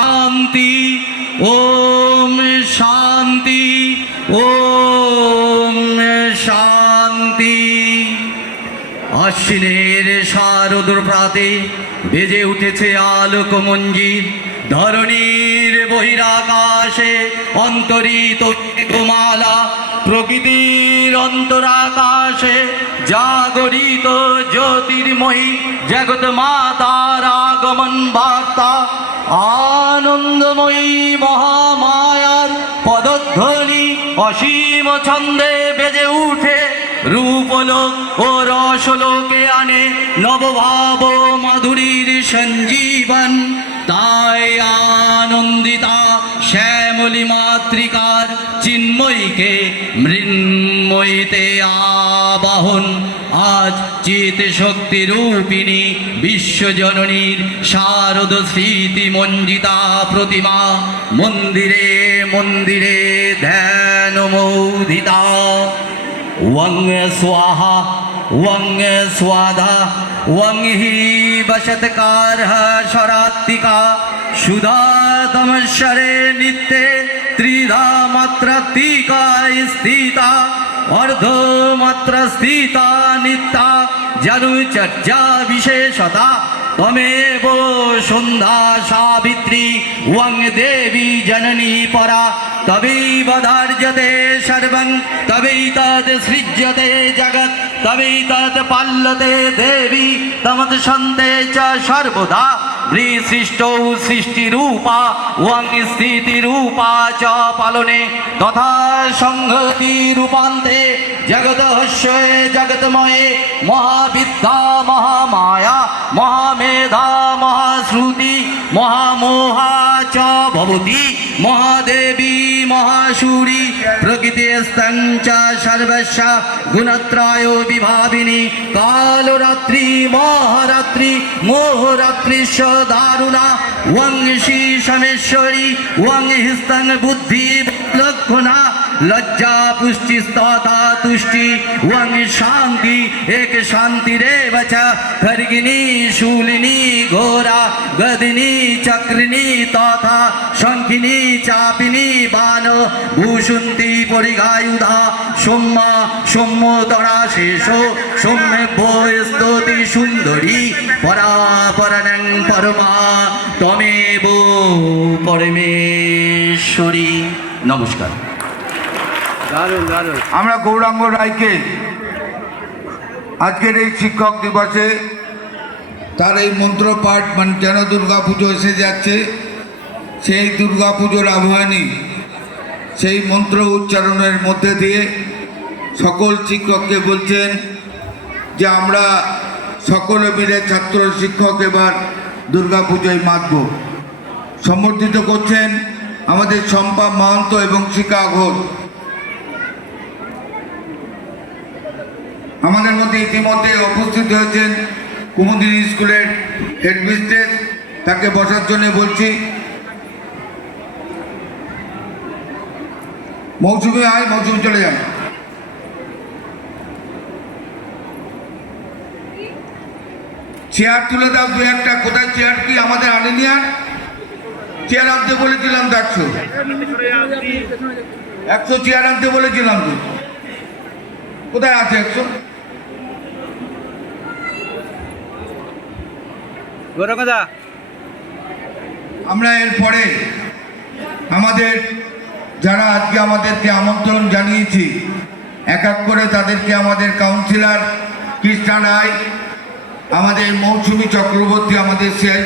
শান্তি, ওম শান্তি, ওম শান্তি। আশ্বিনের শারদর প্রাতে বেজে উঠেছে আলোক মঞ্জির, ধরণীর বহিরাকাশে অন্তরিত মেঘমালা, প্রকৃতির অন্তরাকাশে জাগরিত জ্যোতির্ময়ী জগৎ মাতার আগমন বার্তা। আনন্দময়ী মহামায়ার পদধ্বনি অসীম ছন্দে বেজে উঠে রূপলোক ও রসলোকে আনে নবভাব মাধুরীর সঞ্জীবন। তাই আনন্দিতা শ্যামলী মাতৃকার চিন্ময়ীকে মৃন্ময়ীতে আবাহন। আজ চিত শক্তি রূপিণী বিশ্বজননীর শারদ স্মৃতি মঞ্জিতা প্রতিমা মন্দিরে মন্দিরে ধ্যান মোদিতা। ওং স্বাহা ওং স্বাধা ওং হি বশৎকারঃ শরাত্তিকা সুধাতমস্বরে নিত্যে ত্রিধা মাত্রাত্মিকা স্থিতা অর্ধমাত্রা স্থিতা নিত্যা জনুচর্যা বিশেষতা। তমেব সন্ধ্যা সাবিত্রী ওং দেবী জননী পরা তবৈব ধার্যতে সর্বং তবৈতৎ সৃজ্যতে জগৎ তবৈতৎ পাল্যতে দেবী তমৎ সন্তে চ সর্বদা। সৃষ্টৌ সৃষ্টিরূপা ওং স্থিতিরূপা চ পালনে তথা সংহতি রূপান্তে জগদহস্যে জগৎময়ে মহাবিদ্যা মহামায়া মহামেধা মহাশ্রুতি মহামোহা চ ভবতি মহাদেবী মহাসুরি প্রকৃতিস্তং চ সর্বস্য গুণত্রয় বিভাবিনী কালরাত্রি মহারাত্রি মোহরাত্রিশ দারুণা ওং শ্রী সমেশ্বরী ওং হিস্তং বুদ্ধি লক্ষণা লজ্জা পুষ্টি স্ততা তুষ্টি ওং শান্তি এক শান্তিরেব চ খর্গিনী শূলিনী ঘোরা গদিনী চক্রিনী তথা শঙ্খিনী চাপিনী বাণ ভূষন্তি পরিগায়ুধা সৌম্যা সৌম্যতরা শেষ সৌম্যভ্য স্তুতি সুন্দরী পরাপরণং পরমা তমেব পরমেশ্বরী। নমস্কার। আমরা গৌরাঙ্গ রায়কে আজকের এই শিক্ষক দিবসে তার এই মন্ত্রপাঠ মানে যেন দুর্গা পুজো এসে যাচ্ছে, সেই দুর্গা পুজোর আহ্বানী সেই মন্ত্র উচ্চারণের মধ্যে দিয়ে সকল শিক্ষককে বলছেন যে আমরা সকলে মিলে ছাত্র শিক্ষক এবার দুর্গা পুজোয় মাতব। সম্বর্ধিত করছেন আমাদের শম্পা মাহান্ত এবং শিখা ঘোষ। আমাদের মধ্যে ইতিমধ্যে উপস্থিত হয়েছেন কুমুদিনী স্কুলের হেডমিস্ট্রেস, তাকে বসার জন্য বলছি। মৌসুমি আয়, মৌসুমি চলে যান। চেয়ার তুলে দাও দু একটা। কোথায় চেয়ার? কি আমাদের আনেনি? আর চেয়ার আনতে বলেছিলাম তো 100 চেয়ার আনতে বলেছিলাম তো। কোথায় আছে 100? আমরা এরপরে আমাদের যারা আজকে আমাদেরকে আমন্ত্রণ জানিয়েছি এক এক করে তাদেরকে আমাদের কাউন্সিলর কৃষ্ণা রায়, আমাদের মৌসুমী চক্রবর্তী, আমাদের সিআই